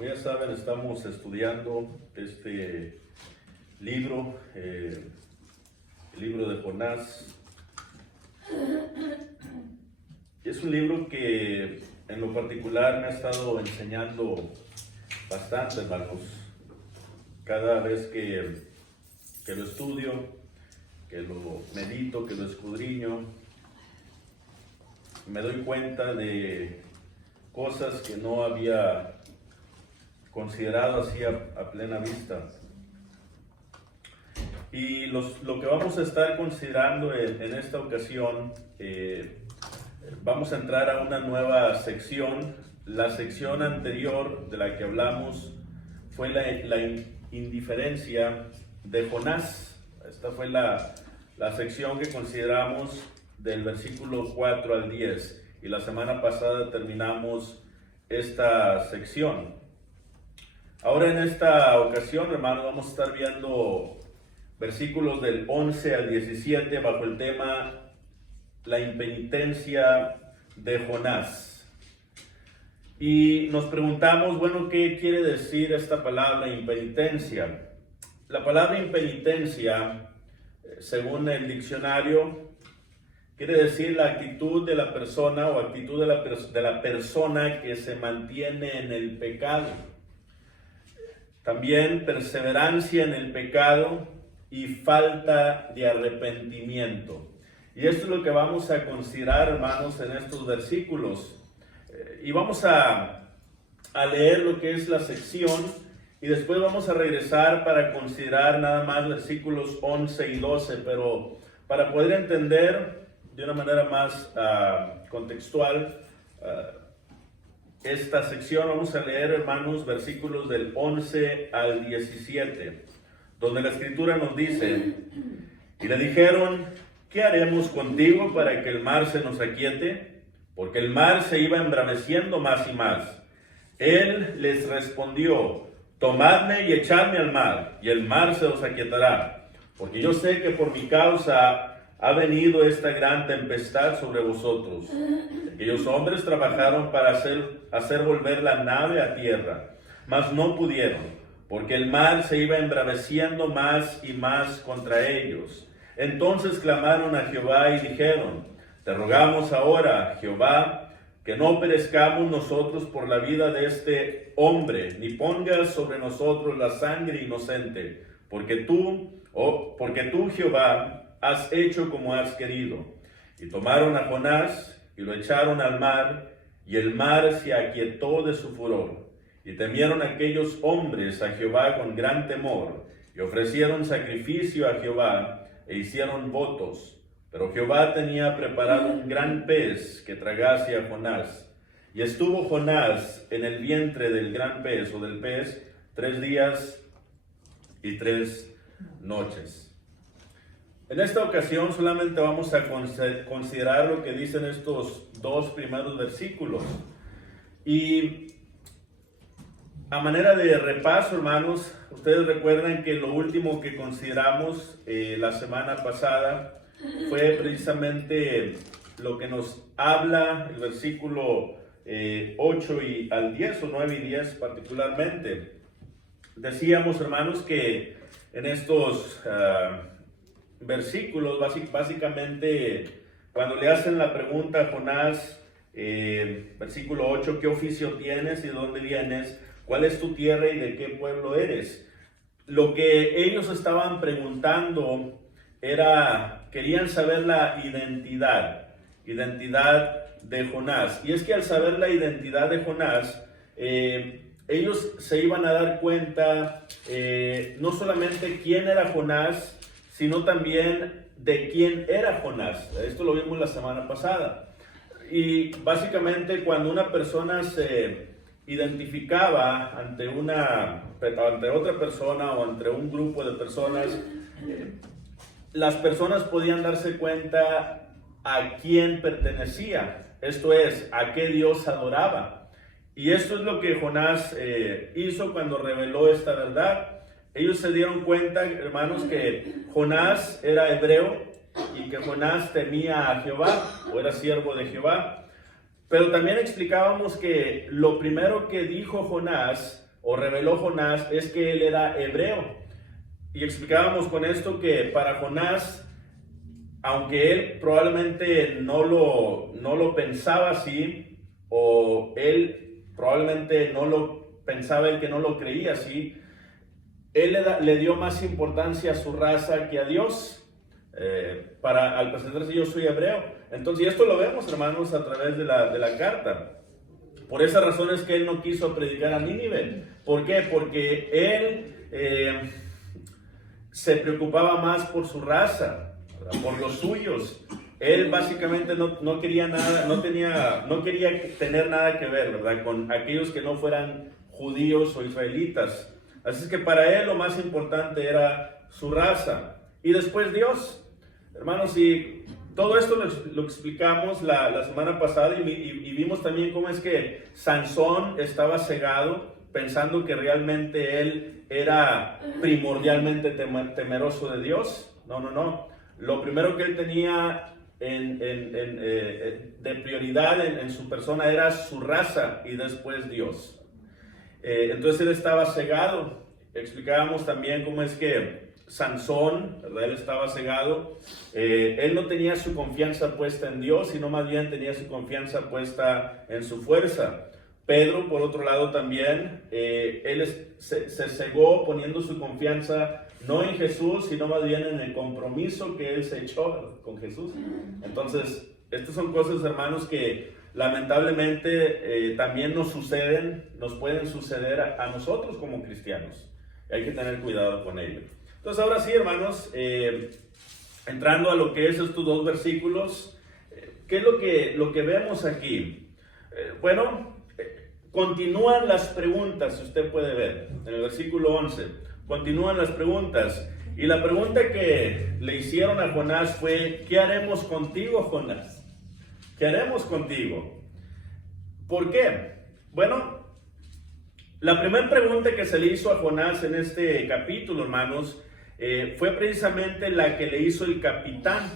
Como ya saben, estamos estudiando este libro, el libro de Jonás. Es un libro que en lo particular me ha estado enseñando bastante, hermanos. Cada vez que lo estudio, que lo medito, que lo escudriño, me doy cuenta de cosas que no había considerado así a plena vista. Y lo que vamos a estar considerando en esta ocasión, vamos a entrar a una nueva sección. La sección anterior de la que hablamos fue la indiferencia de Jonás. Esta fue la sección que consideramos del versículo 4 al 10. Y la semana pasada terminamos esta sección. Ahora en esta ocasión, hermanos, vamos a estar viendo versículos del 11 al 17 bajo el tema la impenitencia de Jonás. Y nos preguntamos, bueno, ¿qué quiere decir esta palabra impenitencia? La palabra impenitencia, según el diccionario, quiere decir la actitud de la persona o actitud de la persona que se mantiene en el pecado. También perseverancia en el pecado y falta de arrepentimiento. Y esto es lo que vamos a considerar, hermanos, en estos versículos. Y vamos a leer lo que es la sección y después vamos a regresar para considerar nada más versículos 11 y 12, pero para poder entender de una manera más contextual esta sección, vamos a leer, hermanos, versículos del 11 al 17, donde la escritura nos dice: y le dijeron, ¿qué haremos contigo para que el mar se nos aquiete? Porque el mar se iba embraveciendo más y más. Él les respondió, tomadme y echadme al mar, y el mar se os aquietará, porque yo sé que por mi causa ha venido esta gran tempestad sobre vosotros. Aquellos hombres trabajaron para hacer volver la nave a tierra, mas no pudieron, porque el mar se iba embraveciendo más y más contra ellos. Entonces clamaron a Jehová y dijeron, te rogamos ahora, Jehová, que no perezcamos nosotros por la vida de este hombre, ni pongas sobre nosotros la sangre inocente, porque tú, Jehová, has hecho como has querido. Y tomaron a Jonás y lo echaron al mar, y el mar se aquietó de su furor. Y temieron aquellos hombres a Jehová con gran temor, y ofrecieron sacrificio a Jehová, e hicieron votos. Pero Jehová tenía preparado un gran pez que tragase a Jonás. Y estuvo Jonás en el vientre del gran pez, o del pez, 3 días y 3 noches. En esta ocasión solamente vamos a considerar lo que dicen estos 2 primeros versículos. Y a manera de repaso, hermanos, ustedes recuerdan que lo último que consideramos la semana pasada fue precisamente lo que nos habla el versículo 8 y al 10, o 9 y 10 particularmente. Decíamos, hermanos, que en estos versículos, básicamente, cuando le hacen la pregunta a Jonás, versículo 8, ¿qué oficio tienes y de dónde vienes? ¿Cuál es tu tierra y de qué pueblo eres? Lo que ellos estaban preguntando querían saber la identidad de Jonás. Y es que al saber la identidad de Jonás, ellos se iban a dar cuenta no solamente quién era Jonás, sino también de quién era Jonás. Esto lo vimos la semana pasada. Y básicamente cuando una persona se identificaba ante otra persona o ante un grupo de personas, las personas podían darse cuenta a quién pertenecía, esto es, a qué Dios adoraba. Y esto es lo que Jonás hizo cuando reveló esta verdad. Ellos se dieron cuenta, hermanos, que Jonás era hebreo y que Jonás temía a Jehová, o era siervo de Jehová. Pero también explicábamos que lo primero que dijo Jonás o reveló Jonás es que él era hebreo. Y explicábamos con esto que para Jonás, aunque él probablemente no lo pensaba así, o él probablemente no lo pensaba, el que no lo creía así, él le dio más importancia a su raza que a Dios. Al presentarse, yo soy hebreo. Entonces, y esto lo vemos, hermanos, a través de la carta. Por esa razón es que él no quiso predicar a Nínive. ¿Por qué? Porque él se preocupaba más por su raza, ¿verdad? Por los suyos. Él básicamente no quería nada, no quería tener nada que ver, ¿verdad?, con aquellos que no fueran judíos o israelitas. Así es que para él lo más importante era su raza. Y después Dios. Hermanos, y todo esto lo explicamos la semana pasada y vimos también cómo es que Sansón estaba cegado, pensando que realmente él era primordialmente temeroso de Dios. No. Lo primero que él tenía de prioridad en su persona era su raza y después Dios. Entonces él estaba cegado. Explicábamos también cómo es que Sansón, ¿verdad?, él estaba cegado. Él no tenía su confianza puesta en Dios, sino más bien tenía su confianza puesta en su fuerza. Pedro, por otro lado, también, él se cegó poniendo su confianza no en Jesús, sino más bien en el compromiso que él se echó con Jesús. Entonces, estas son cosas, hermanos, que lamentablemente también nos pueden suceder a nosotros como cristianos. Hay que tener cuidado con ello. Entonces, ahora sí, hermanos, entrando a lo que es estos dos versículos, ¿qué es lo que vemos aquí? Continúan las preguntas, si usted puede ver, en el versículo 11, continúan las preguntas. Y la pregunta que le hicieron a Jonás fue: ¿qué haremos contigo, Jonás? ¿Qué haremos contigo? ¿Por qué? Bueno, la primera pregunta que se le hizo a Jonás en este capítulo, hermanos, fue precisamente la que le hizo el capitán.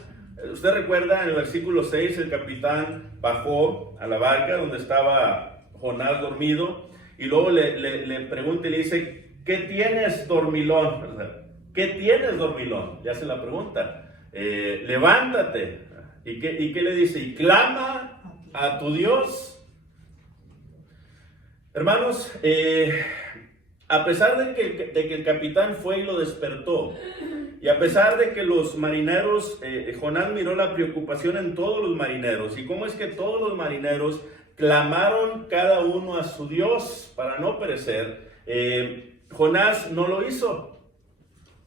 Usted recuerda, en el versículo 6, el capitán bajó a la barca donde estaba Jonás dormido, y luego le pregunta y le dice: ¿qué tienes, dormilón? ¿Verdad? ¿Qué tienes, dormilón? Ya se la pregunta. Levántate. ¿Y qué le dice? Y clama a tu Dios. Hermanos, a pesar de que el capitán fue y lo despertó, y a pesar de que los marineros, Jonás miró la preocupación en todos los marineros, y cómo es que todos los marineros clamaron cada uno a su Dios para no perecer, Jonás no lo hizo.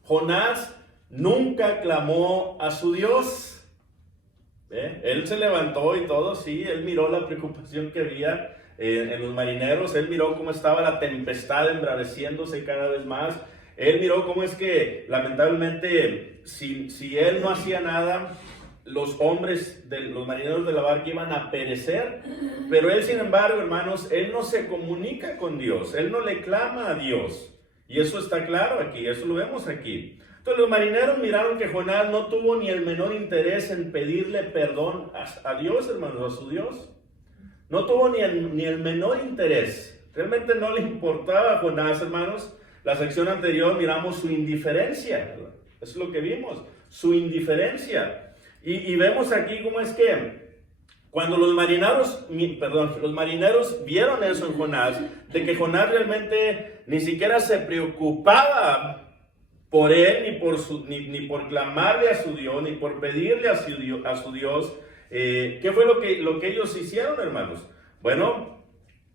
Jonás nunca clamó a su Dios. Él se levantó y todo, sí, él miró la preocupación que había en los marineros, él miró cómo estaba la tempestad embraveciéndose cada vez más, él miró cómo es que lamentablemente si él no hacía nada, los marineros de la barca iban a perecer. Pero él, sin embargo, hermanos, él no se comunica con Dios, él no le clama a Dios, y eso está claro aquí, eso lo vemos aquí. Entonces los marineros miraron que Jonás no tuvo ni el menor interés en pedirle perdón a Dios, hermanos, a su Dios. No tuvo ni el menor interés. Realmente no le importaba a Jonás, hermanos. La sección anterior miramos su indiferencia. Eso es lo que vimos, su indiferencia. Y vemos aquí cómo es que cuando los marineros vieron eso en Jonás, de que Jonás realmente ni siquiera se preocupaba por él, ni por clamarle a su Dios, ni por pedirle a su Dios, ¿qué fue lo que ellos hicieron, hermanos? Bueno,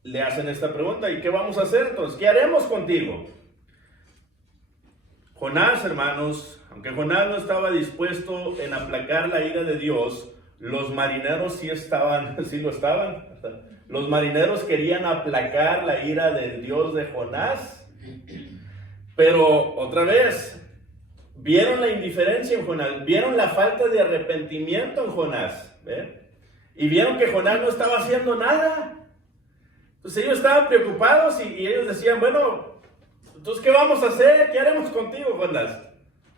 le hacen esta pregunta: ¿y qué vamos a hacer entonces? ¿Qué haremos contigo? Jonás, hermanos, aunque Jonás no estaba dispuesto en aplacar la ira de Dios, los marineros sí lo estaban. Los marineros querían aplacar la ira del Dios de Jonás. Pero otra vez, vieron la indiferencia en Jonás, vieron la falta de arrepentimiento en Jonás, y vieron que Jonás no estaba haciendo nada. Entonces ellos estaban preocupados y ellos decían: bueno, entonces ¿qué vamos a hacer? ¿Qué haremos contigo, Jonás?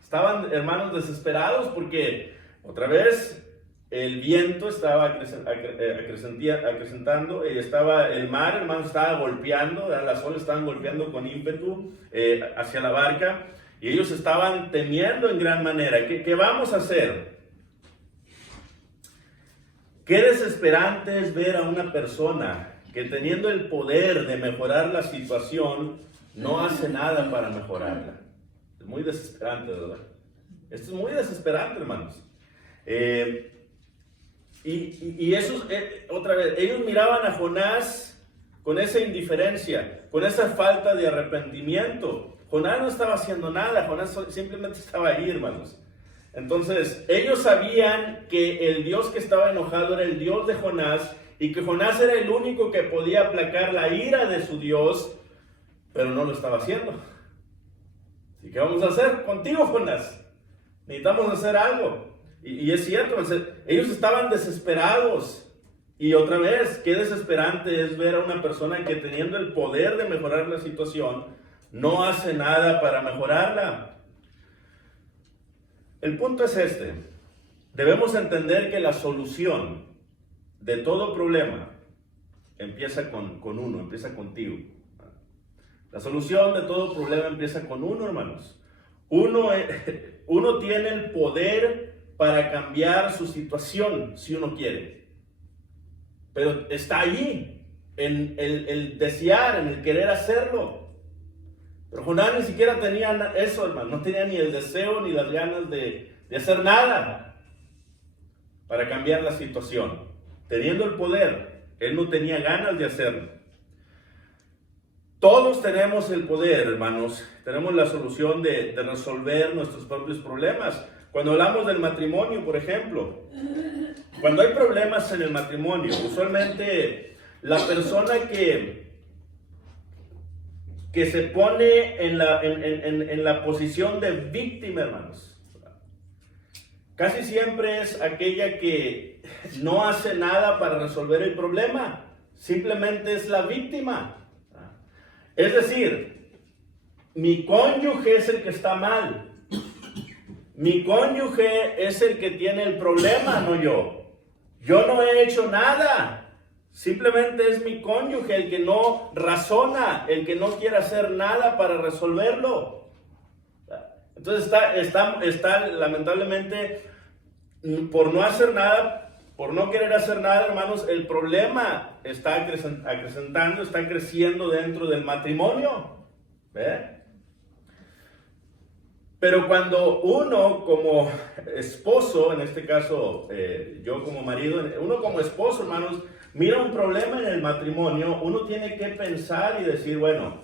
Estaban, hermanos, desesperados porque otra vez el viento estaba acrecentando, estaba el mar, hermanos, estaba golpeando, las olas estaban golpeando con ímpetu hacia la barca, y ellos estaban temiendo en gran manera. ¿Qué vamos a hacer? Qué desesperante es ver a una persona que, teniendo el poder de mejorar la situación, no hace nada para mejorarla. Es muy desesperante, ¿verdad? Esto es muy desesperante, hermanos. Y eso, otra vez, ellos miraban a Jonás con esa indiferencia, con esa falta de arrepentimiento. Jonás no estaba haciendo nada, Jonás simplemente estaba ahí, hermanos. Entonces, ellos sabían que el Dios que estaba enojado era el Dios de Jonás, y que Jonás era el único que podía aplacar la ira de su Dios, pero no lo estaba haciendo. ¿Y qué vamos a hacer contigo, Jonás? Necesitamos hacer algo. Y es cierto, ellos estaban desesperados. Y otra vez, qué desesperante es ver a una persona que, teniendo el poder de mejorar la situación, no hace nada para mejorarla. El punto es este: debemos entender que la solución de todo problema empieza con uno, empieza contigo. La solución de todo problema empieza con uno, hermanos. Uno tiene el poder para cambiar su situación si uno quiere. Pero está allí, en el desear, en el querer hacerlo. Pero Jonás ni siquiera tenía eso, hermano. No tenía ni el deseo ni las ganas de hacer nada para cambiar la situación. Teniendo el poder, él no tenía ganas de hacerlo. Todos tenemos el poder, hermanos. Tenemos la solución de resolver nuestros propios problemas. Cuando hablamos del matrimonio, por ejemplo, cuando hay problemas en el matrimonio, usualmente la persona que se pone en la posición de víctima, hermanos, casi siempre es aquella que no hace nada para resolver el problema, simplemente es la víctima. Es decir, mi cónyuge es el que está mal. Mi cónyuge es el que tiene el problema, no yo. Yo no he hecho nada. Simplemente es mi cónyuge el que no razona, el que no quiere hacer nada para resolverlo. Entonces está lamentablemente, por no hacer nada, por no querer hacer nada, hermanos, el problema está acrecentando, está creciendo dentro del matrimonio. ¿Ve? Pero cuando uno como esposo, en este caso yo como marido, uno como esposo, hermanos, mira un problema en el matrimonio, uno tiene que pensar y decir, bueno,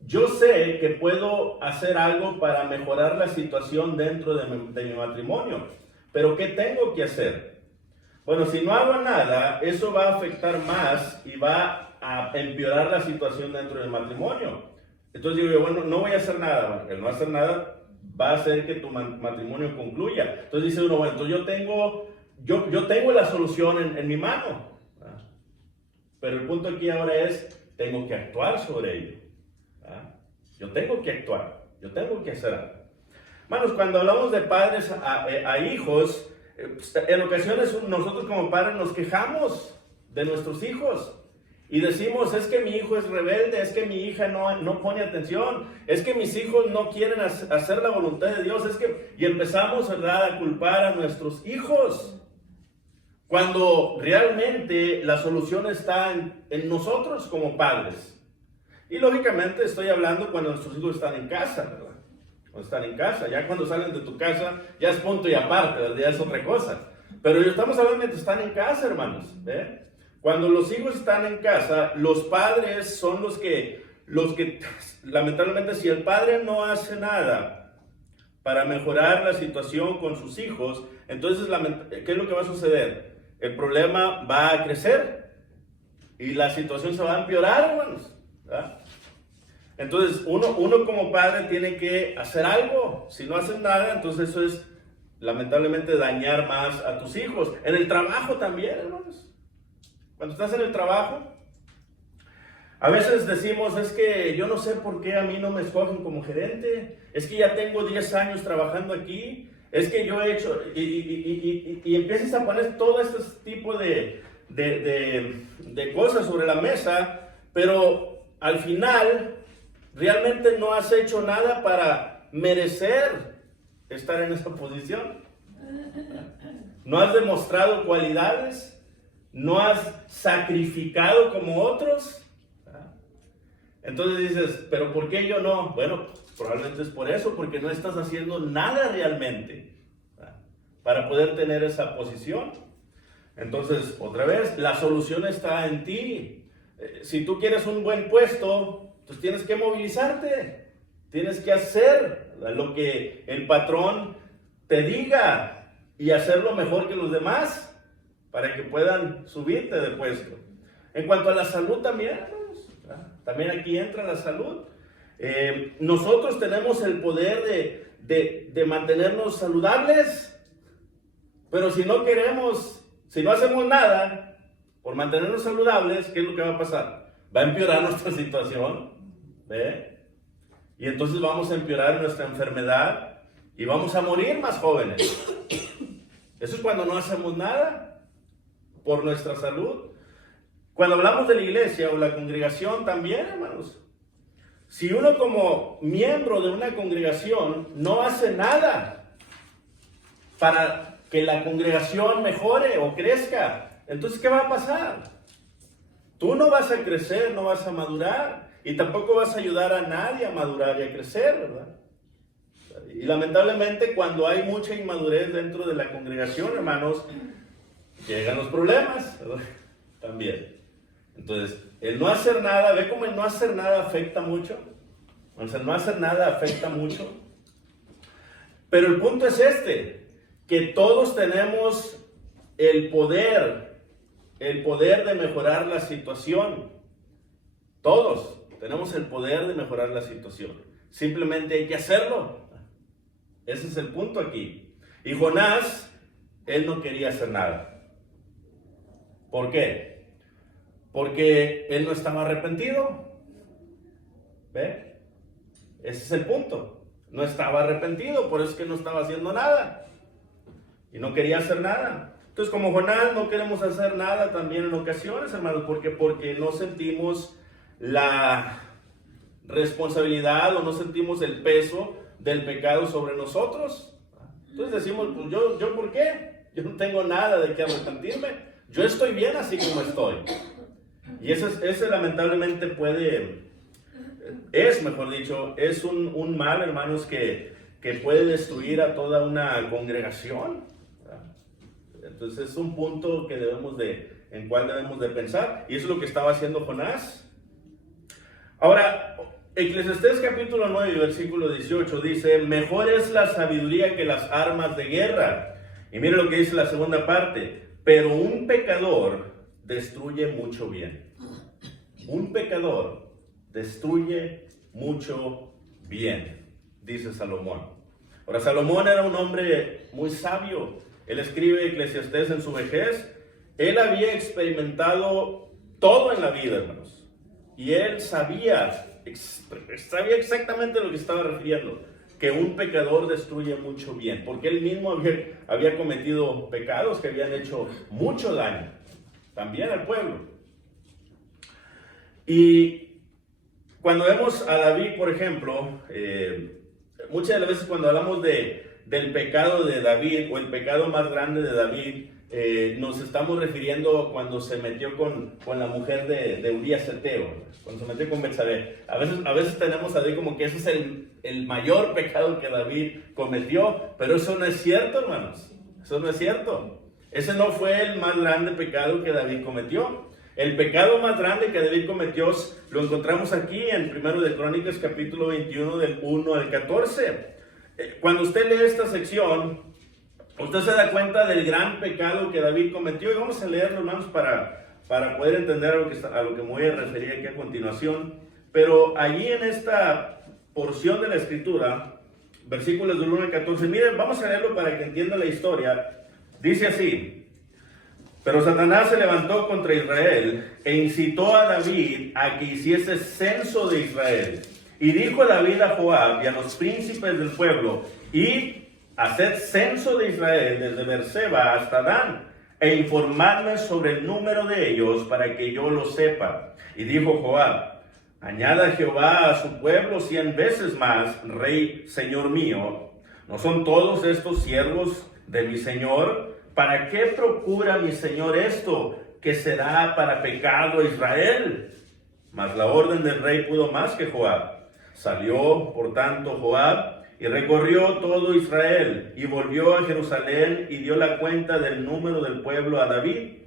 yo sé que puedo hacer algo para mejorar la situación dentro de mi matrimonio, pero ¿qué tengo que hacer? Bueno, si no hago nada, eso va a afectar más y va a empeorar la situación dentro del matrimonio. Entonces digo yo, bueno, no voy a hacer nada, porque el no hacer nada va a hacer que tu matrimonio concluya. Entonces dice uno, bueno, entonces yo tengo la solución en mi mano. Pero el punto aquí ahora es, tengo que actuar sobre ello. Yo tengo que actuar, yo tengo que hacer algo. Hermanos, cuando hablamos de padres a hijos, en ocasiones nosotros como padres nos quejamos de nuestros hijos. Y decimos, es que mi hijo es rebelde, es que mi hija no pone atención, es que mis hijos no quieren hacer la voluntad de Dios, y empezamos, ¿verdad?, a culpar a nuestros hijos. Cuando realmente la solución está en nosotros como padres. Y lógicamente estoy hablando cuando nuestros hijos están en casa, ¿verdad? Cuando están en casa, ya cuando salen de tu casa, ya es punto y aparte, ¿verdad? Ya es otra cosa. Pero estamos hablando mientras están en casa, hermanos, ¿eh? Cuando los hijos están en casa, los padres son los que lamentablemente, si el padre no hace nada para mejorar la situación con sus hijos, entonces, ¿qué es lo que va a suceder? El problema va a crecer y la situación se va a empeorar, hermanos, ¿verdad? Entonces, uno como padre tiene que hacer algo. Si no hacen nada, entonces eso es lamentablemente dañar más a tus hijos. En el trabajo también, hermanos. Cuando estás en el trabajo, a veces decimos, es que yo no sé por qué a mí no me escogen como gerente, es que ya tengo 10 años trabajando aquí, es que yo he hecho, y empiezas a poner todo este tipo de cosas sobre la mesa, pero al final realmente no has hecho nada para merecer estar en esa posición. No has demostrado cualidades, no has sacrificado como otros. Entonces dices, ¿pero por qué yo no? Bueno, probablemente es por eso, porque no estás haciendo nada realmente para poder tener esa posición. Entonces, otra vez, la solución está en ti. Si tú quieres un buen puesto, pues tienes que movilizarte. Tienes que hacer lo que el patrón te diga y hacerlo mejor que los demás para que puedan subirte de puesto. En cuanto a la salud también, también aquí entra la salud. Nosotros tenemos el poder de mantenernos saludables, pero si no queremos, si no hacemos nada por mantenernos saludables, ¿qué es lo que va a pasar? Va a empeorar nuestra situación, ¿ve? Y entonces vamos a empeorar nuestra enfermedad y vamos a morir más jóvenes. Eso es cuando no hacemos nada por nuestra salud. Cuando hablamos de la iglesia o la congregación también, hermanos, si uno como miembro de una congregación no hace nada para que la congregación mejore o crezca, entonces ¿qué va a pasar? Tú no vas a crecer, no vas a madurar y tampoco vas a ayudar a nadie a madurar y a crecer, ¿verdad? Y lamentablemente cuando hay mucha inmadurez dentro de la congregación, hermanos, llegan los problemas, ¿verdad? También. Entonces, el no hacer nada, ¿ve cómo el no hacer nada afecta mucho? O sea, el no hacer nada afecta mucho. Pero el punto es este, que todos tenemos el poder de mejorar la situación. Todos tenemos el poder de mejorar la situación. Simplemente hay que hacerlo. Ese es el punto aquí. Y Jonás, él no quería hacer nada. ¿Por qué? Porque él no estaba arrepentido. ¿Ve? Ese es el punto. No estaba arrepentido, por eso es que no estaba haciendo nada. Y no quería hacer nada. Entonces, como Jonás, no queremos hacer nada también en ocasiones, hermanos. ¿Por qué? Porque no sentimos la responsabilidad o no sentimos el peso del pecado sobre nosotros. Entonces decimos, pues yo ¿por qué? Yo no tengo nada de qué arrepentirme. Yo estoy bien así como estoy. Y ese lamentablemente mejor dicho, es un mal, hermanos, que puede destruir a toda una congregación. Entonces es un punto que en cual debemos de pensar. Y eso es lo que estaba haciendo Jonás. Ahora, Eclesiastés capítulo 9, versículo 18 dice, mejor es la sabiduría que las armas de guerra. Y mire lo que dice la segunda parte, pero un pecador destruye mucho bien. Un pecador destruye mucho bien, dice Salomón. Ahora, Salomón era un hombre muy sabio. Él escribe Eclesiastés en su vejez. Él había experimentado todo en la vida, hermanos. Y él sabía exactamente lo que estaba refiriendo, que un pecador destruye mucho bien, porque él mismo había cometido pecados que habían hecho mucho daño, también al pueblo. Y cuando vemos a David, por ejemplo, muchas de las veces cuando hablamos del pecado de David, o el pecado más grande de David, nos estamos refiriendo cuando se metió con la mujer de Urías Eteo, cuando se metió con Betsabé. A veces tenemos a David como que ese es el mayor pecado que David cometió, pero eso no es cierto, hermanos. Eso no es cierto. Ese no fue el más grande pecado que David cometió. El pecado más grande que David cometió lo encontramos aquí en 1 de Crónicas capítulo 21 del 1 al 14. Cuando usted lee esta sección, usted se da cuenta del gran pecado que David cometió, y vamos a leerlo, hermanos, para poder entender a lo que me voy a referir aquí a continuación. Pero allí en esta porción de la escritura, versículos del 1 al 14, miren, vamos a leerlo para que entiendan la historia. Dice así, pero Satanás se levantó contra Israel e incitó a David a que hiciese censo de Israel. Y dijo David a Joab y a los príncipes del pueblo, id haced censo de Israel desde Beerseba hasta Dan, e informadme sobre el número de ellos para que yo lo sepa. Y dijo Joab: añada Jehová a su pueblo 100 veces más, rey, señor mío. ¿No son todos estos siervos de mi señor? ¿Para qué procura mi señor esto, que será para pecado a Israel? Mas la orden del rey pudo más que Joab. Salió, por tanto, Joab y recorrió todo Israel, y volvió a Jerusalén y dio la cuenta del número del pueblo a David.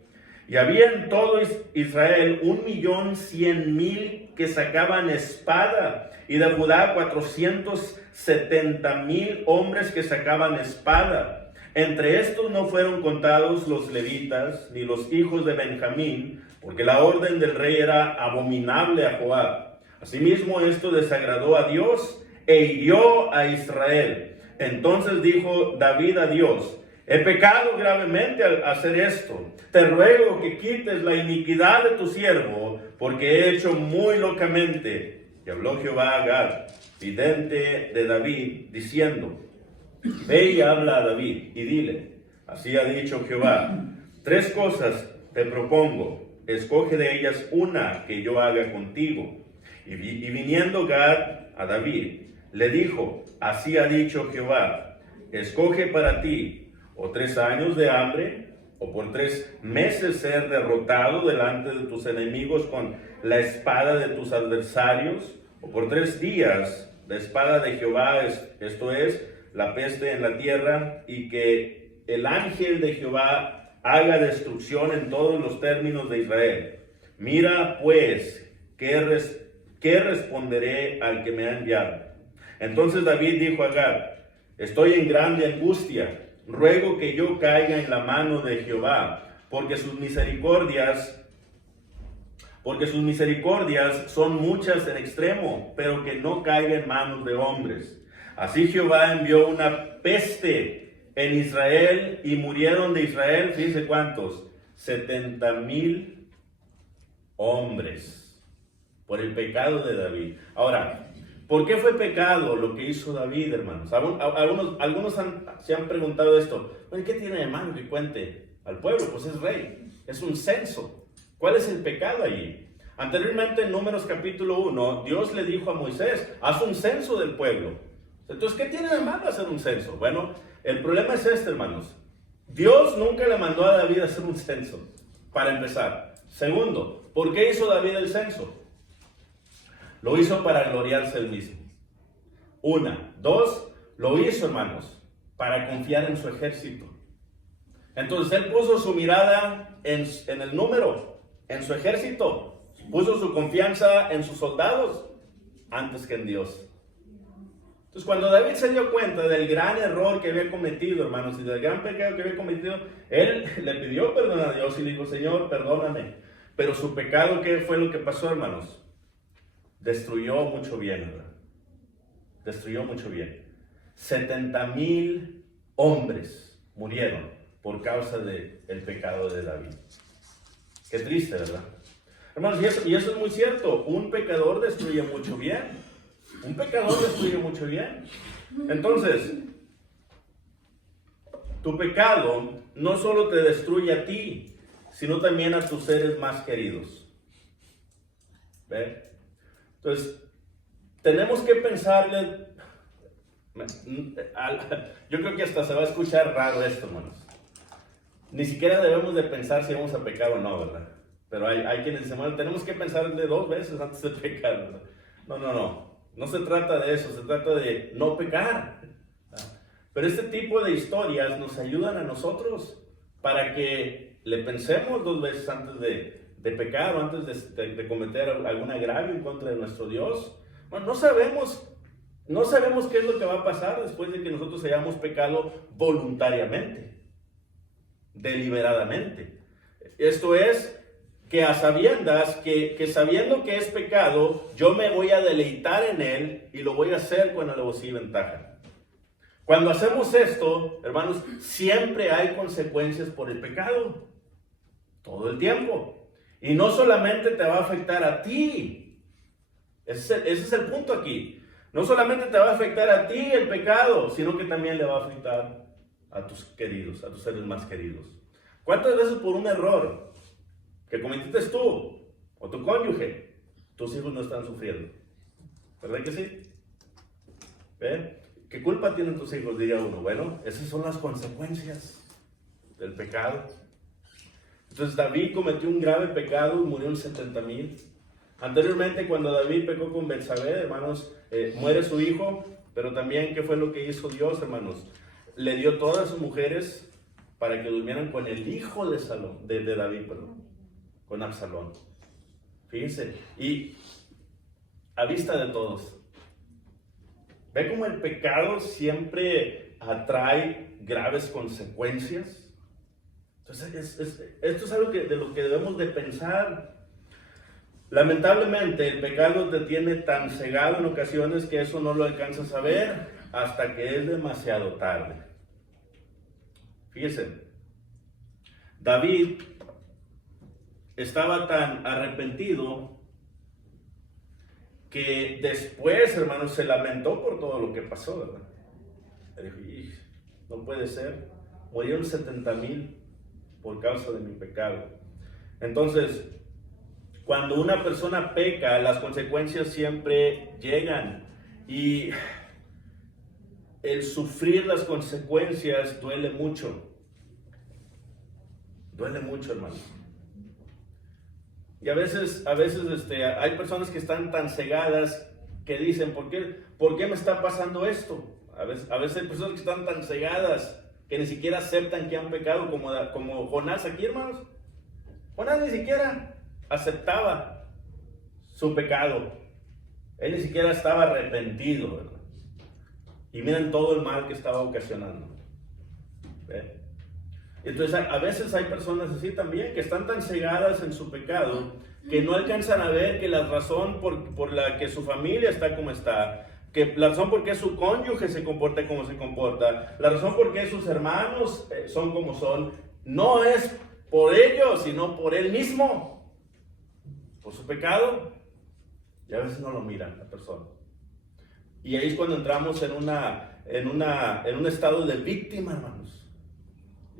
Y había en todo Israel 1.100.000 que sacaban espada, y de Judá 470.000 hombres que sacaban espada. Entre estos no fueron contados los levitas, ni los hijos de Benjamín, porque la orden del rey era abominable a Joab. Asimismo, esto desagradó a Dios e hirió a Israel. Entonces dijo David a Dios: he pecado gravemente al hacer esto. Te ruego que quites la iniquidad de tu siervo, porque he hecho muy locamente. Y habló Jehová a Gad, vidente de David, diciendo: ve y habla a David y dile: así ha dicho Jehová, 3 cosas te propongo, escoge de ellas una que yo haga contigo. Y viniendo Gad a David, le dijo: así ha dicho Jehová, escoge para ti o 3 años de hambre, o por 3 meses ser derrotado delante de tus enemigos con la espada de tus adversarios, o por 3 días la espada de Jehová, esto es, la peste en la tierra, y que el ángel de Jehová haga destrucción en todos los términos de Israel. Mira pues, ¿qué responderé al que me ha enviado? Entonces David dijo a Gad: estoy en grande angustia, ruego que yo caiga en la mano de Jehová, porque sus misericordias son muchas en extremo, pero que no caiga en manos de hombres. Así Jehová envió una peste en Israel, y murieron de Israel, fíjense cuántos, 70,000 hombres, por el pecado de David. Ahora, ¿por qué fue pecado lo que hizo David, hermanos? Algunos se han preguntado esto. Bueno, ¿qué tiene de malo que cuente al pueblo? Pues es rey, es un censo. ¿Cuál es el pecado allí? Anteriormente, en Números capítulo 1, Dios le dijo a Moisés: haz un censo del pueblo. Entonces, ¿qué tiene de malo hacer un censo? Bueno, el problema es este, hermanos. Dios nunca le mandó a David a hacer un censo, para empezar. Segundo, ¿por qué hizo David el censo? Lo hizo para gloriarse él mismo. 1. 2, lo hizo, hermanos, para confiar en su ejército. Entonces él puso su mirada en el número, en su ejército. Puso su confianza en sus soldados antes que en Dios. Entonces, cuando David se dio cuenta del gran error que había cometido, hermanos, y del gran pecado que había cometido, él le pidió perdón a Dios y le dijo: Señor, perdóname. Pero su pecado, ¿qué fue lo que pasó, hermanos? Destruyó mucho bien, ¿verdad? Destruyó mucho bien. 70,000 hombres murieron por causa del pecado de David. Qué triste, ¿verdad? Hermanos, y eso es muy cierto. Un pecador destruye mucho bien. Un pecador destruye mucho bien. Entonces, tu pecado no solo te destruye a ti, sino también a tus seres más queridos. ¿Ve? Entonces, tenemos que pensarle. Yo creo que hasta se va a escuchar raro esto, hermanos. Ni siquiera debemos de pensar si vamos a pecar o no, ¿verdad? Pero hay quienes dicen: bueno, tenemos que pensarle 2 veces antes de pecar, ¿verdad? No. No se trata de eso, se trata de no pecar. Pero este tipo de historias nos ayudan a nosotros para que le pensemos 2 veces antes de pecar o antes de cometer algún agravio en contra de nuestro Dios. Bueno, no sabemos qué es lo que va a pasar después de que nosotros hayamos pecado voluntariamente, deliberadamente. Esto es, que a sabiendas, que sabiendo que es pecado, yo me voy a deleitar en él y lo voy a hacer con alevosía y ventaja. Cuando hacemos esto, hermanos, siempre hay consecuencias por el pecado. Todo el tiempo. Y no solamente te va a afectar a ti. Ese es el punto aquí. No solamente te va a afectar a ti el pecado, sino que también le va a afectar a tus queridos, a tus seres más queridos. ¿Cuántas veces por un error que cometiste tú o tu cónyuge, tus hijos no están sufriendo? ¿Verdad que sí? ¿Ve? ¿Qué culpa tienen tus hijos? Diría uno. Bueno, esas son las consecuencias del pecado. Entonces David cometió un grave pecado y murió en 70,000. Anteriormente, cuando David pecó con Betsabé, hermanos, muere su hijo, pero también, ¿qué fue lo que hizo Dios, hermanos? Le dio todas sus mujeres para que durmieran con el hijo de David, con Absalón. Fíjense, y a vista de todos. ¿Ve cómo el pecado siempre atrae graves consecuencias? Entonces, esto es algo de lo que debemos de pensar. Lamentablemente, el pecado te tiene tan cegado en ocasiones que eso no lo alcanzas a ver hasta que es demasiado tarde. Fíjense, David estaba tan arrepentido que después, hermanos, se lamentó por todo lo que pasó, ¿verdad? Dijo, no puede ser, murieron 70,000 por causa de mi pecado. Entonces, cuando una persona peca, las consecuencias siempre llegan, y el sufrir las consecuencias duele mucho. Duele mucho, hermanos. Y a veces hay personas que están tan cegadas que dicen, ¿por qué me está pasando esto? A veces hay personas que están tan cegadas que ni siquiera aceptan que han pecado, como Jonás aquí, hermanos. Jonás ni siquiera aceptaba su pecado. Él ni siquiera estaba arrepentido, ¿verdad? Y miren todo el mal que estaba ocasionando. ¿Ve? Entonces a veces hay personas así también, que están tan cegadas en su pecado que no alcanzan a ver que la razón por la que su familia está como está, que la razón por qué su cónyuge se comporta como se comporta, la razón por qué sus hermanos son como son, no es por ellos, sino por él mismo, por su pecado. Y a veces no lo miran la persona. Y ahí es cuando entramos en un estado de víctima, hermanos.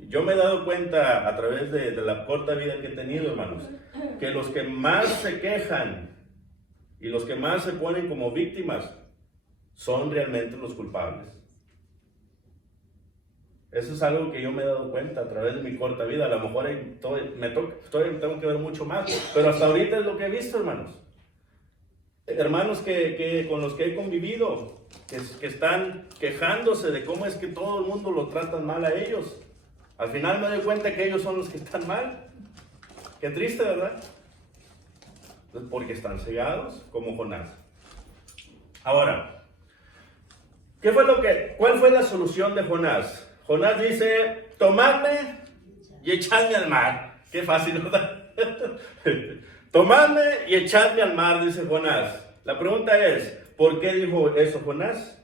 Yo me he dado cuenta a través de la corta vida que he tenido, hermanos, que los que más se quejan y los que más se ponen como víctimas son realmente los culpables. Eso es algo que yo me he dado cuenta a través de mi corta vida. A lo mejor tengo que ver mucho más, pero hasta ahorita es lo que he visto, hermanos. Hermanos con los que he convivido, que están quejándose de cómo es que todo el mundo lo tratan mal a ellos. Al final me doy cuenta que ellos son los que están mal. Qué triste, ¿verdad? Porque están cegados como Jonás. Ahora, ¿cuál fue la solución de Jonás? Jonás dice, tomadme y echadme al mar. Qué fácil, ¿verdad? Tomadme y echadme al mar, dice Jonás. La pregunta es, ¿por qué dijo eso Jonás?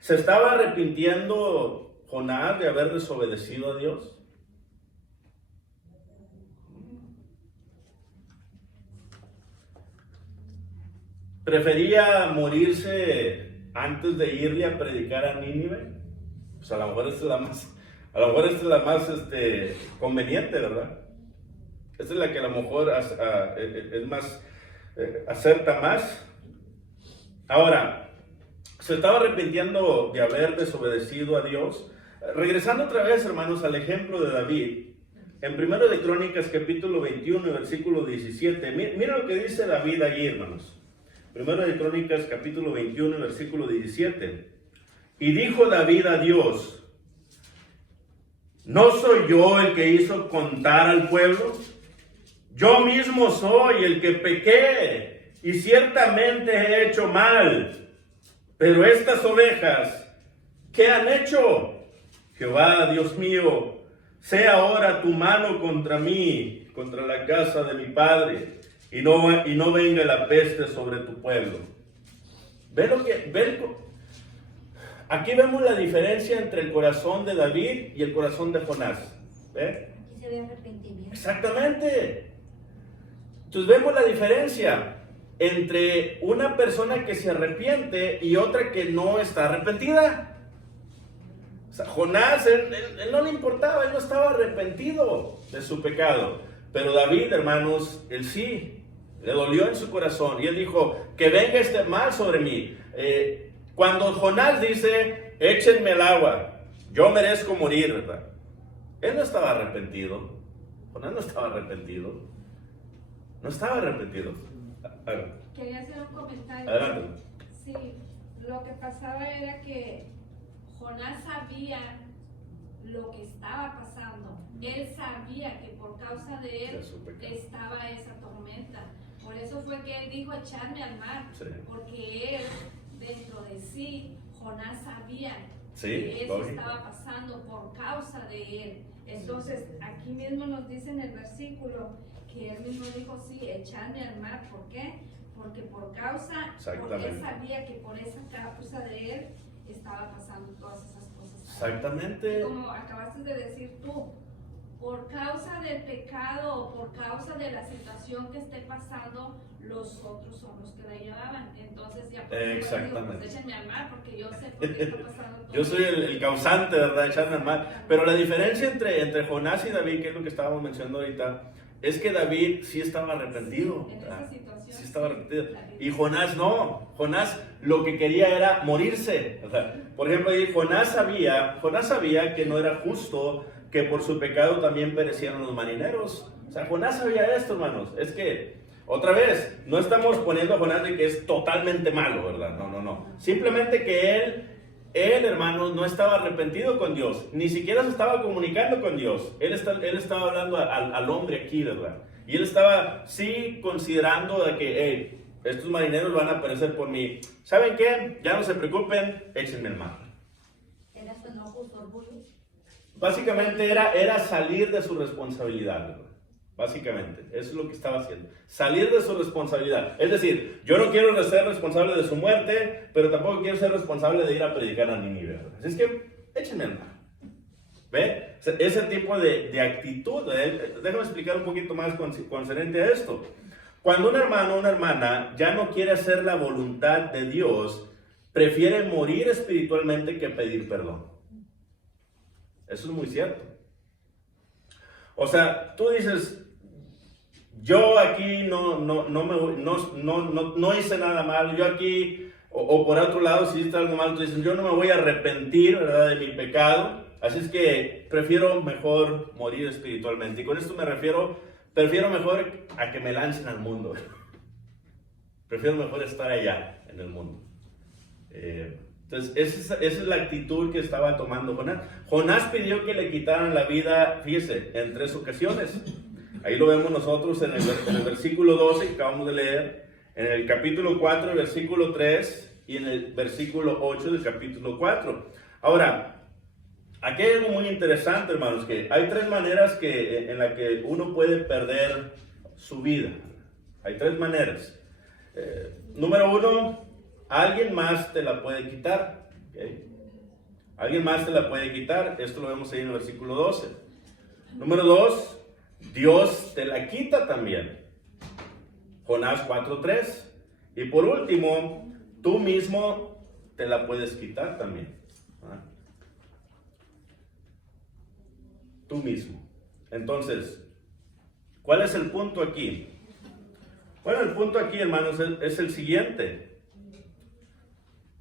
¿Se estaba arrepintiendo Jonás de haber desobedecido a Dios? ¿Prefería morirse antes de irle a predicar a Nínive? Pues a lo mejor esta es la más conveniente, ¿verdad? Esta es la que a lo mejor es más, acerta más. Ahora, se estaba arrepintiendo de haber desobedecido a Dios. Regresando otra vez, hermanos, al ejemplo de David, en 1 de Crónicas, capítulo 21, versículo 17, mira lo que dice David allí, hermanos. 1 de Crónicas, capítulo 21, versículo 17. Y dijo David a Dios, ¿no soy yo el que hizo contar al pueblo? Yo mismo soy el que pequé, y ciertamente he hecho mal. Pero estas ovejas, ¿qué han hecho? Jehová, Dios mío, sea ahora tu mano contra mí, contra la casa de mi padre, y no venga la peste sobre tu pueblo. Aquí vemos la diferencia entre el corazón de David y el corazón de Jonás. ¿Ve? Aquí se ve arrepentimiento. Exactamente. Entonces vemos la diferencia. entre una persona que se arrepiente y otra que no está arrepentida. O sea, Jonás, él no le importaba, él no estaba arrepentido de su pecado. Pero David, hermanos, él sí, le dolió en su corazón. Y él dijo, que venga este mal sobre mí. Cuando Jonás dice, échenme al agua, yo merezco morir, ¿verdad? Él no estaba arrepentido. Jonás no estaba arrepentido. No estaba arrepentido. Quería hacer un comentario. Adelante. Sí, lo que pasaba era que Jonás sabía lo que estaba pasando. Él sabía que por causa de él estaba esa tormenta. Por eso fue que él dijo echarme al mar. Sí. Porque él, dentro de sí, Jonás sabía que eso estaba pasando por causa de él. Entonces, aquí mismo nos dice en el versículo que él mismo dijo, sí, echarme al mar. ¿Por qué? Porque porque él sabía que por esa causa de él estaba pasando todas esas cosas. Exactamente. Y como acabaste de decir tú, por causa del pecado o por causa de la situación que esté pasando, los otros son los que la llevaban. Entonces ya por exactamente. Digo, pues échenme al mar porque yo sé por qué está pasando todo. Yo soy el causante, ¿verdad? Echarme al mar. Pero la diferencia entre Jonás y David, que es lo que estábamos mencionando ahorita, es que David sí estaba arrepentido. Sí, en esa situación. Sí estaba arrepentido. Y Jonás no. Jonás lo que quería era morirse. O sea, por ejemplo, Jonás sabía que no era justo que por su pecado también perecieran los marineros. O sea, Jonás sabía esto, hermanos. Es que, otra vez, no estamos poniendo a Jonás de que es totalmente malo, ¿verdad? No. Simplemente que él, hermanos, no estaba arrepentido con Dios, ni siquiera se estaba comunicando con Dios. Él estaba hablando al hombre aquí, ¿verdad? Y él estaba, sí, considerando de que, hey, estos marineros van a perecer por mí. ¿Saben qué? Ya no se preocupen, échenme el mar. ¿Era su enojo, su orgullo? Básicamente era salir de su responsabilidad, ¿verdad? Básicamente, eso es lo que estaba haciendo. Salir de su responsabilidad. Es decir, yo no quiero ser responsable de su muerte, pero tampoco quiero ser responsable de ir a predicar a Nínive, ¿verdad? Así es que, échenme el mar. ¿Ve? Ese tipo de actitud. Déjame explicar un poquito más concerniente a esto. Cuando un hermano o una hermana ya no quiere hacer la voluntad de Dios, prefiere morir espiritualmente que pedir perdón. Eso es muy cierto. O sea, tú dices, yo aquí no hice nada malo, yo aquí, o por otro lado, si hiciste algo malo, tú dices, yo no me voy a arrepentir, ¿verdad?, de mi pecado, así es que prefiero mejor morir espiritualmente. Y con esto me prefiero mejor a que me lancen al mundo. Prefiero mejor estar allá, en el mundo. Entonces, esa es la actitud que estaba tomando Jonás. Jonás pidió que le quitaran la vida, fíjese, en 3 ocasiones. Ahí lo vemos nosotros en el versículo 12 que acabamos de leer, en el capítulo 4, versículo 3 y en el versículo 8 del capítulo 4. Ahora, aquí hay algo muy interesante, hermanos, que hay 3 maneras en las que uno puede perder su vida. Hay 3 maneras. Número 1, alguien más te la puede quitar. ¿Okay? Alguien más te la puede quitar. Esto lo vemos ahí en el versículo 12. Número 2, Dios te la quita también. Jonás 4:3. Y por último, tú mismo te la puedes quitar también. ¿Ah? Tú mismo. Entonces, ¿cuál es el punto aquí? Bueno, el punto aquí, hermanos, es el siguiente.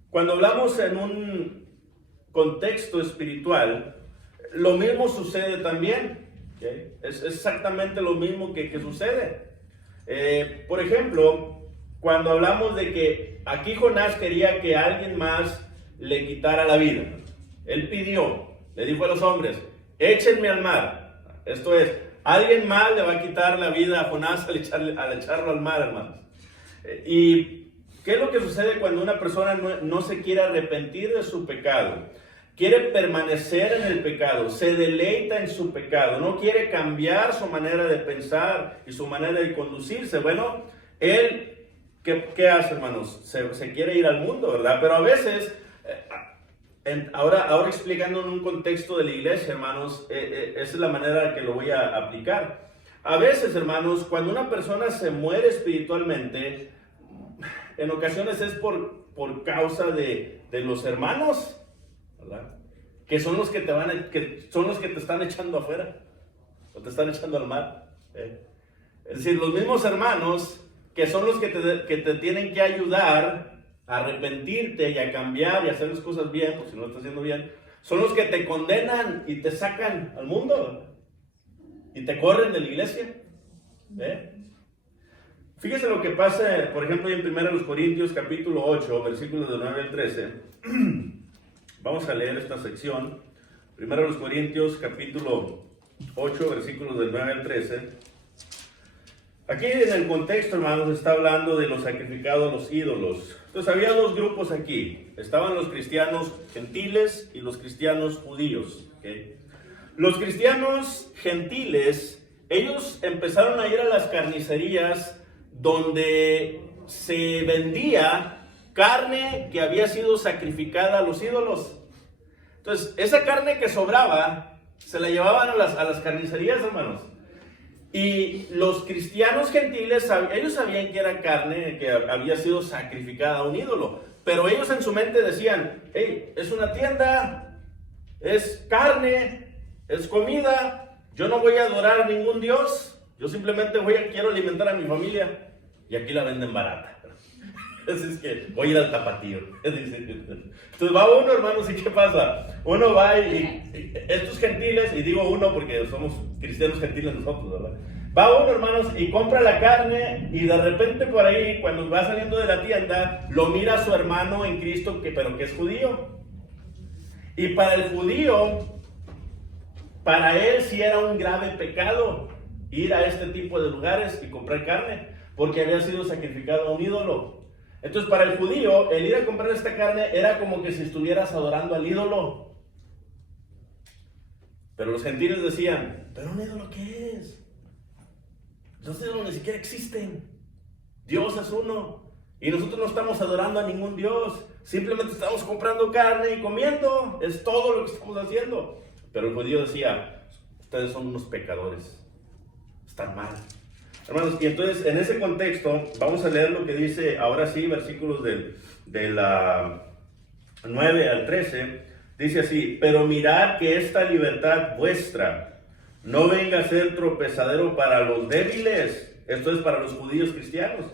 Cuando hablamos en un contexto espiritual, lo mismo sucede también. ¿Okay? Es exactamente lo mismo que sucede. Por ejemplo, cuando hablamos de que aquí Jonás quería que alguien más le quitara la vida. Él pidió, le dijo a los hombres, échenme al mar. Esto es, alguien más le va a quitar la vida a Jonás al echarlo al mar, hermanos. ¿Y qué es lo que sucede cuando una persona no se quiere arrepentir de su pecado? Quiere permanecer en el pecado, se deleita en su pecado, no quiere cambiar su manera de pensar y su manera de conducirse. Bueno, él, ¿qué hace, hermanos? Se quiere ir al mundo, ¿verdad? Pero a veces, ahora explicando en un contexto de la iglesia, hermanos, esa es la manera que lo voy a aplicar. A veces, hermanos, cuando una persona se muere espiritualmente, en ocasiones es por causa de los hermanos, ¿verdad? Que son los que te están echando afuera, o te están echando al mar. Es decir, los mismos hermanos que son los que te tienen que ayudar a arrepentirte y a cambiar y a hacer las cosas bien, pues si no lo estás haciendo bien, son los que te condenan y te sacan al mundo y te corren de la iglesia. Fíjese lo que pasa, por ejemplo, en 1 Corintios capítulo 8, versículos del 9 al 13. Vamos a leer esta sección. 1 Corintios capítulo 8, versículos del 9 al 13. Aquí en el contexto, hermanos, está hablando de los sacrificados a los ídolos. Entonces había dos grupos aquí. Estaban los cristianos gentiles y los cristianos judíos. ¿Okay? Los cristianos gentiles, ellos empezaron a ir a las carnicerías donde se vendía carne que había sido sacrificada a los ídolos. Entonces, esa carne que sobraba, se la llevaban a las carnicerías, hermanos. Y los cristianos gentiles, ellos sabían que era carne que había sido sacrificada a un ídolo. Pero ellos en su mente decían, hey, es una tienda, es carne, es comida. Yo no voy a adorar a ningún Dios. Yo simplemente quiero alimentar a mi familia. Y aquí la venden barata. Es que voy a ir al tapatío. Entonces va uno, hermanos, ¿y qué pasa? Uno va y estos gentiles, y digo uno porque somos cristianos gentiles nosotros, ¿verdad? Va uno, hermanos, y compra la carne, y de repente por ahí, cuando va saliendo de la tienda, lo mira a su hermano en Cristo, pero que es judío. Y para el judío, para él sí era un grave pecado ir a este tipo de lugares y comprar carne, porque había sido sacrificado a un ídolo. Entonces, para el judío, el ir a comprar esta carne era como que si estuvieras adorando al ídolo. Pero los gentiles decían, ¿pero un ídolo qué es? Los ídolos ni siquiera existen. Dios es uno. Y nosotros no estamos adorando a ningún Dios. Simplemente estamos comprando carne y comiendo. Es todo lo que estamos haciendo. Pero el judío decía, ustedes son unos pecadores. Están mal. Hermanos, y entonces en ese contexto vamos a leer lo que dice ahora sí, versículos de la 9 al 13, dice así: pero mirad que esta libertad vuestra no venga a ser tropezadero para los débiles, esto es para los judíos cristianos,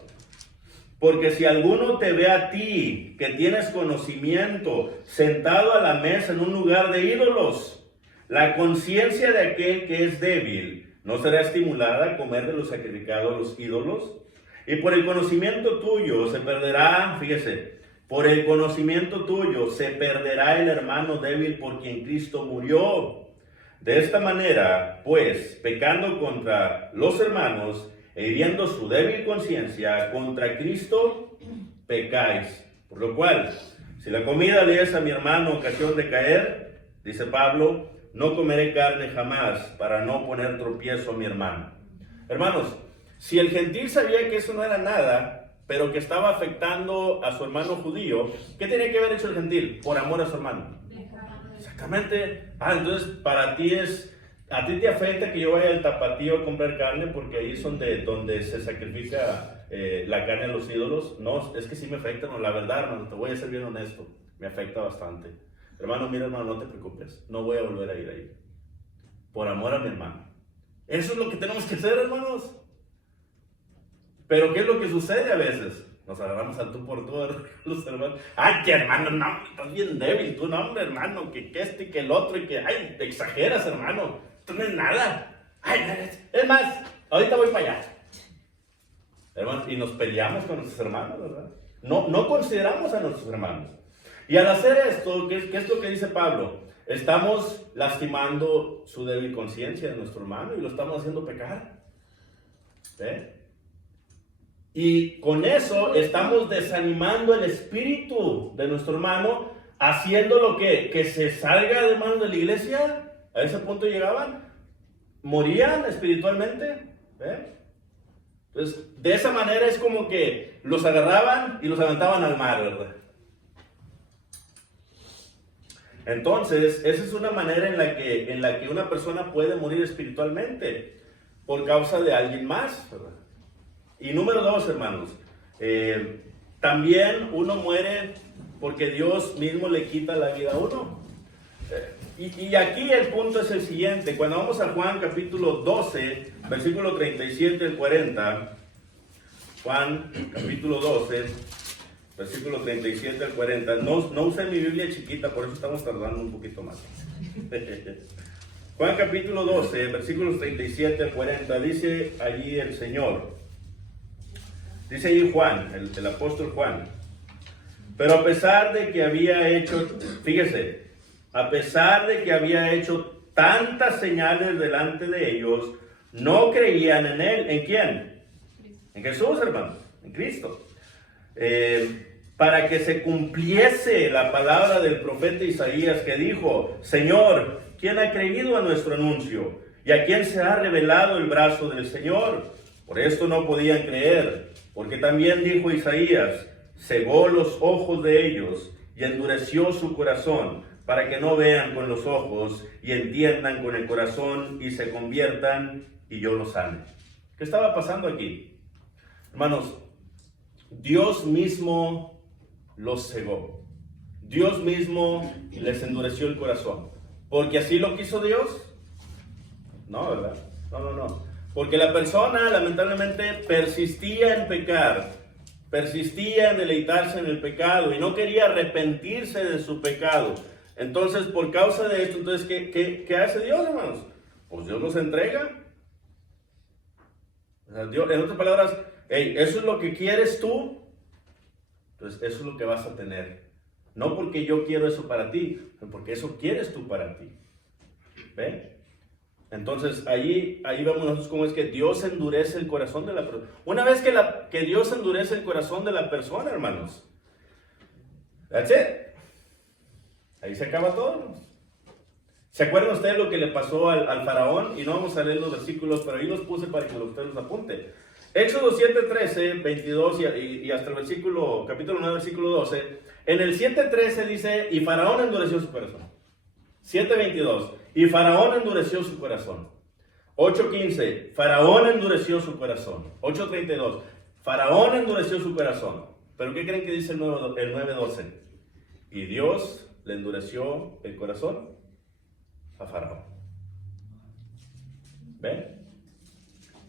porque si alguno te ve a ti, que tienes conocimiento, sentado a la mesa en un lugar de ídolos, la conciencia de aquel que es débil ¿no será estimulada a comer de lo sacrificado a los ídolos? Y por el conocimiento tuyo se perderá, fíjese, por el conocimiento tuyo se perderá el hermano débil por quien Cristo murió. De esta manera, pues, pecando contra los hermanos e hiriendo su débil conciencia, contra Cristo pecáis. Por lo cual, si la comida le es a mi hermano ocasión de caer, dice Pablo, no comeré carne jamás para no poner tropiezo a mi hermano. Hermanos, si el gentil sabía que eso no era nada, pero que estaba afectando a su hermano judío, ¿qué tenía que haber hecho el gentil? Por amor a su hermano. Exactamente. Entonces para ti a ti te afecta que yo vaya al tapatío a comprar carne porque ahí es donde se sacrifica la carne a los ídolos. No, es que sí me afecta, no, la verdad, hermano, te voy a ser bien honesto, me afecta bastante. Hermano, mira, hermano, no te preocupes, no voy a volver a ir ahí. Por amor a mi hermano. Eso es lo que tenemos que hacer, hermanos. Pero ¿qué es lo que sucede a veces? Nos agarramos al tú por tú, los hermanos. Ay, que hermano, no, estás bien débil, tú no, hombre, hermano, que este y que el otro, y que, ay, te exageras, hermano. Esto no es nada. Ay, es más, ahorita voy para allá. Hermanos, y nos peleamos con nuestros hermanos, ¿verdad? No consideramos a nuestros hermanos. Y al hacer esto, ¿qué es lo que dice Pablo? Estamos lastimando su débil conciencia de nuestro hermano y lo estamos haciendo pecar. Y con eso estamos desanimando el espíritu de nuestro hermano, haciendo lo que se salga de manos de la iglesia. A ese punto llegaban, morían espiritualmente. Entonces, de esa manera es como que los agarraban y los aventaban al mar, ¿verdad? Entonces, esa es una manera en la que una persona puede morir espiritualmente por causa de alguien más, ¿verdad? Y número 2, hermanos, también uno muere porque Dios mismo le quita la vida a uno. Y aquí el punto es el siguiente. Cuando vamos a Juan capítulo 12, versículo 37 al 40, Juan capítulo 12, versículo 37 al 40, no usé mi Biblia chiquita, por eso estamos tardando un poquito más. Juan capítulo 12, versículos 37 al 40, dice allí el Señor, dice allí Juan, el apóstol Juan, pero a pesar de que había hecho, fíjese, a pesar de que había hecho tantas señales delante de ellos, no creían en él. ¿En quién? En Jesús, hermanos, en Cristo. Para que se cumpliese la palabra del profeta Isaías que dijo, Señor, ¿quién ha creído a nuestro anuncio? ¿Y a quién se ha revelado el brazo del Señor? Por esto no podían creer, porque también dijo Isaías, cegó los ojos de ellos y endureció su corazón, para que no vean con los ojos y entiendan con el corazón y se conviertan y yo los sane. ¿Qué estaba pasando aquí? Hermanos, Dios mismo los cegó. Dios mismo les endureció el corazón. ¿Porque así lo quiso Dios? No, ¿verdad? No. Porque la persona lamentablemente persistía en pecar, persistía en deleitarse en el pecado y no quería arrepentirse de su pecado. Entonces, por causa de esto, entonces, ¿qué hace Dios, hermanos? Pues Dios los entrega. O sea, Dios, en otras palabras, hey, eso es lo que quieres tú, entonces eso es lo que vas a tener. No porque yo quiero eso para ti, sino porque eso quieres tú para ti. ¿Ven? Entonces, ahí vemos nosotros cómo es que Dios endurece el corazón de la persona. Una vez que Dios endurece el corazón de la persona, hermanos, that's it. Ahí se acaba todo. ¿Se acuerdan ustedes lo que le pasó al faraón? Y no vamos a leer los versículos, pero ahí los puse para que usted los apunte. Éxodo 7:13, 22 y hasta el capítulo 9, versículo 12. En el 7:13 dice, y Faraón endureció su corazón. 7:22, y Faraón endureció su corazón. 8:15, Faraón endureció su corazón. 8:32, Faraón endureció su corazón. ¿Pero qué creen que dice el 9:12? Y Dios le endureció el corazón a Faraón. ¿Ven?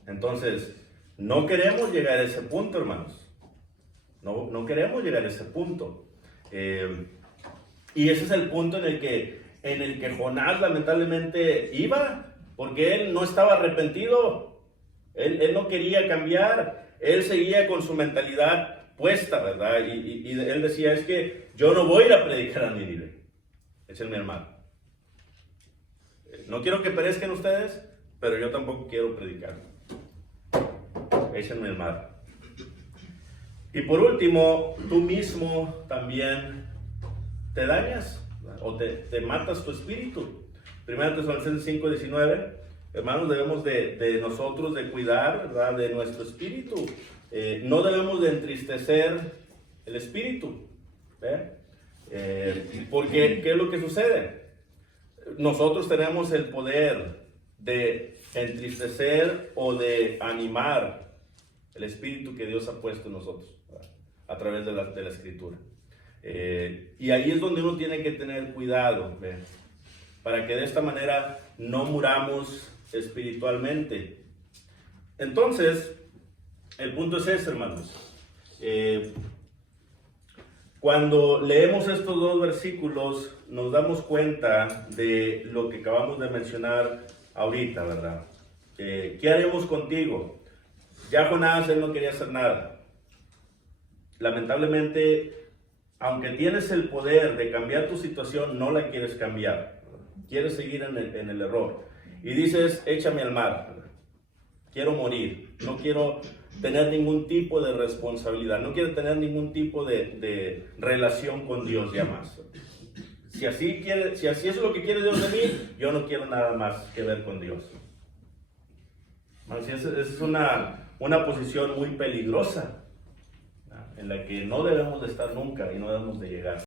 Entonces, no queremos llegar a ese punto, hermanos. No queremos llegar a ese punto. Y ese es el punto en el que Jonás lamentablemente iba, porque él no estaba arrepentido. Él no quería cambiar. Él seguía con su mentalidad puesta, ¿verdad? Y él decía, es que yo no voy a ir a predicar a Nínive. Ese es mi hermano. No quiero que perezcan ustedes, pero yo tampoco quiero predicar. Ese es mi hermano. Y por último, tú mismo también te dañas, ¿verdad? O te matas tu espíritu. 1 Tesalonicenses 5:19, hermanos, debemos de nosotros de cuidar, ¿verdad?, de nuestro espíritu. No debemos de entristecer el espíritu. Porque, ¿qué es lo que sucede? Nosotros tenemos el poder de entristecer o de animar el espíritu que Dios ha puesto en nosotros, ¿verdad?, a través de la escritura. Y ahí es donde uno tiene que tener cuidado, ¿verdad?, para que de esta manera no muramos espiritualmente. Entonces, el punto es ese, hermanos. Cuando leemos estos dos versículos, nos damos cuenta de lo que acabamos de mencionar ahorita, ¿verdad? ¿Qué haremos contigo? Ya Jonás, él no quería hacer nada. Lamentablemente, aunque tienes el poder de cambiar tu situación, no la quieres cambiar. Quieres seguir en el error. Y dices, échame al mar. Quiero morir. No quiero tener ningún tipo de responsabilidad. No quiero tener ningún tipo de relación con Dios ya más. Si así es lo que quiere Dios de mí, yo no quiero nada más que ver con Dios. Esa es una posición muy peligrosa, en la que no debemos de estar nunca y no debemos de llegar.